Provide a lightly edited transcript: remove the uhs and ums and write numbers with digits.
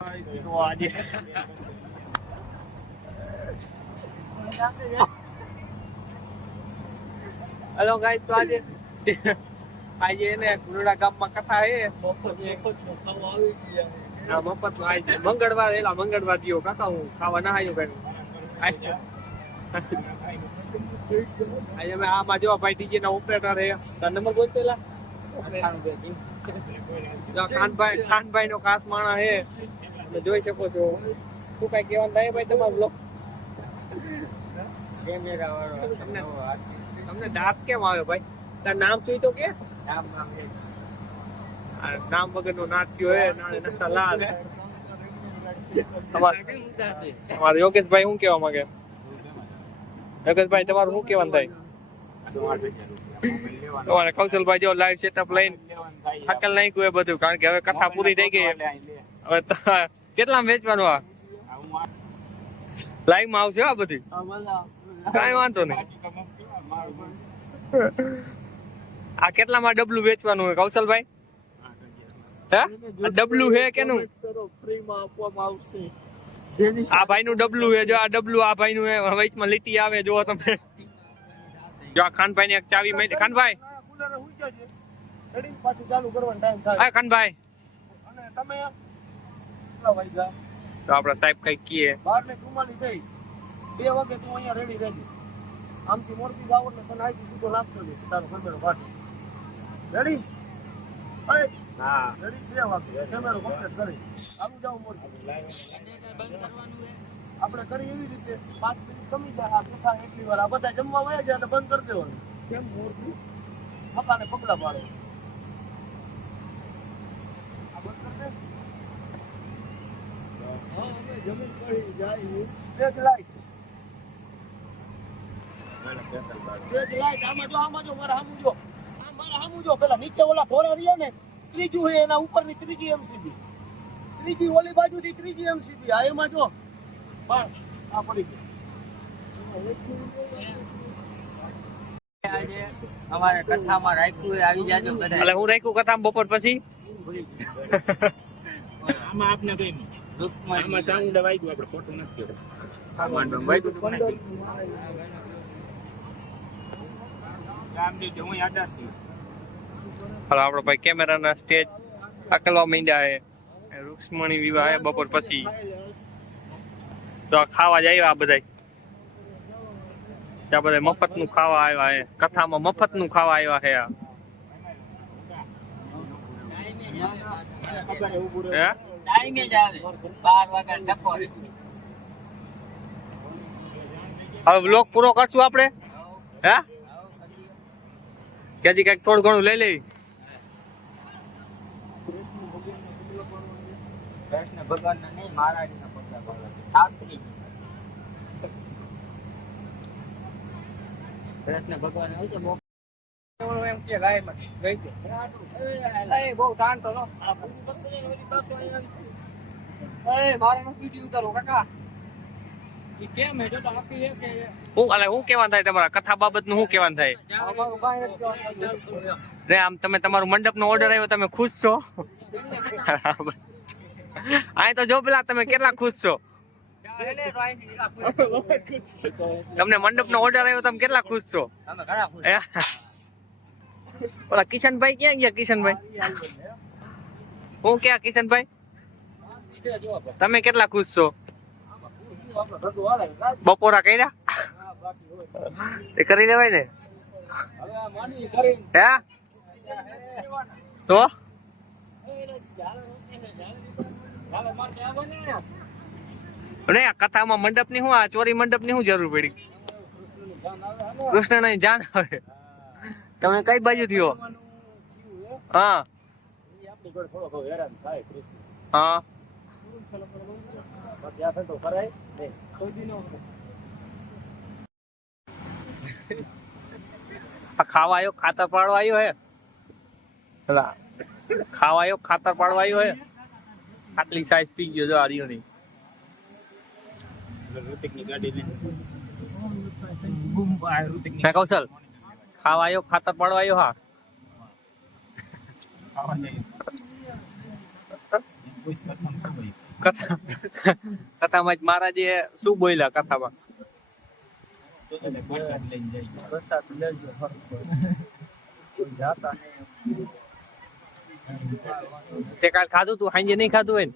તો આજે hello guys, તો આજે એને કુરડા ગામમાં કથા હે મફત આજે મંગળવાર એલા મંગળવાર દિયો કાકા હું ખાવા ના આવ્યો કઈ આજે અમે આમાં જો ભાઈ ડીજે ના ઓપરેટર હે નંબર બોલતેલા ખાનભાઈ નો ખાસ માણા હે તમે જોઈ શકો છો. શું કઈ કહેવાનું થાય ભાઈ તમારો બ્લોગ? તમને દાંત કેમ આવે ભાઈ? તાર નામ શું તો કે નામ વગર નો નાથ્યો હે નાણે નતા લાલ. તમારે યોગેશભાઈ શું કેવા માંગે? યોગેશભાઈ તમારું શું કેવાનું થાય? તમારે કૌશલભાઈ જો લાઈવ સેટઅપ લઈને હકલ નાખ્યું એ બધું, કારણ કે હવે કથા પૂરી થઈ ગઈ. હવે કેટલા વેચવાનું આ લાઈવ માં આવશે આ બધી? કઈ વાંધો નહીં. આ કેટલામાં ડબલું વેચવાનું હોય કૌશલભાઈ? હે ડબલું હે કેનું? ફ્રીમાં આપવામાં આવશે. આ ભાઈ નું ડબલું હે, જો આ ડબલું આ ભાઈ નું હે. વચમાં લીટી આવે જો તમે. જો આ ખાનભાઈ ની એક ચાવી મળી. ખાનભાઈ પાછું ચાલુ કરવાનો ટાઈમ થાય. હા ખાનભાઈ તમે કેટલા વાગ્યા? તો આપડા સાહેબ કઈ કીએ 12:44 થઈ. 2 વાગે તું અહીંયા રેડી રહેજે. આમથી મોરબી જાવ એટલે તને આઈથી સીધો નાખતો દે તારો કેમેરો કાઢ. રેડી? હા રેડી. 2 વાગે કેમેરો કમ્પ્લીટ કરી આવું જાવ મોરબી. આપણે કરી એવી રીતે 5 મિનિટ કમી જાય. આ કથા એટલી વાર આ બધા જમવા વયા જાય એટલે બંધ કરી દેવાનું. કેમ મોરબી મકાને પગલા પાડે. આ બંધ કરી દે. હા અમે જમીન કરી જાય સ્ટેજ લાઈટ. સ્ટેજ લાઈટ આમાં જો મારા સામું જો. આ મારા સામું જો. પેલા નીચે ઓલા થોરા રહ્યા ને ત્રીજું હે એના ઉપરની ત્રીજી એમસીબી. ત્રીજી ઓલી બાજુથી ત્રીજી એમસીબી. આ એમાં જો બસ આ પડી ગઈ. આજે અમારે કથામાં રાખ્યું આવી જાજો બધા. એટલે હું રાખ્યું કથામાં બપોર પછી? આમાં આપને કઈ આમાં સાઉન્ડ વાગ્યું આપણે ફોટો નથી કર્યો. આમાં વાગ્યું તો નાખી. ગામ દીધે હું યાદ નથી. હાલો આપણો ભાઈ કેમેરાના સ્ટેજ આકલવા માંડ્યા હે. રૂક્ષ્મણી વિવાહ હે બપોર પછી. તો આ ખાવા જ આવ્યા બધા. ત્યાં બધા મફત નું ખાવા આવ્યા હે. કથામાં મફત નું ખાવા આવ્યા હે. ટાઈમે જ આવે 12 વાગ્યા ટકોર. હવે વ્લોગ પૂરો કરશું આપણે? હે કે હજી કઈક થોડું ઘણું લઈ લઈ? કૃષ્ણ ભગવાન ના નહીં મહારાજના પગલા પાડવા. કૃષ્ણ ભગવાન હોય છે એમ કે લાય માં ગઈ છે. એ બહુ ટાણ તો નો આ પૂરું કરતો ને ઓલી પાછો અહીંયા આવી. એ મારે નો વિડિયો ઉતારો કાકા. ઈ કેમ હે જો તો આપી હે કે હું અલે હું કેવાનું થાય તમારા કથા બાબતનું શું કેવાનું થાય? અમારું કાઈ નથી કહેવાનું. રે આમ તમે તમારું મંડપનો ઓર્ડર આવ્યો તમે ખુશ છો? આ તો જો પેલા તમે કેટલા ખુશ છો? તમને મંડપનો ઓર્ડર આવ્યો તમે કેટલા ખુશ છો? અમે ઘણા ખુશ. ઓલા કિશનભાઈ ક્યાં ગયા? કિશનભાઈ હું ક્યાં? કિશનભાઈ તમે કેટલા ખુશ છો? બપોરા કર્યા તે કરી લેવાય ને. હે તો કથામાં મંડપ ની શું આ ચોરી મંડપ ની શું જરૂર પડી? કૃષ્ણ ની જાન આવે. તમે કઈ બાજુ થયો? હા હા ખાવા આવ્યો ખાતર પાડવા આવ્યો હે. ખાવા આવ્યો ખાતર પાડવા આવ્યો હે. આટલી સાઈઝ પી ગયો જો આર્યો ની. કૌશલ ખાવા આવ્યો ખાતર પાડવા આવ્યો. હા કથામાં જ મહારાજે શું બોલ્યા કથામાં? પ્રસાદ લેજો હરખો. કોઈ જાતા નહીં. તે કાલ ખાધું તું, સાંજે નહીં ખાધું હોય ને?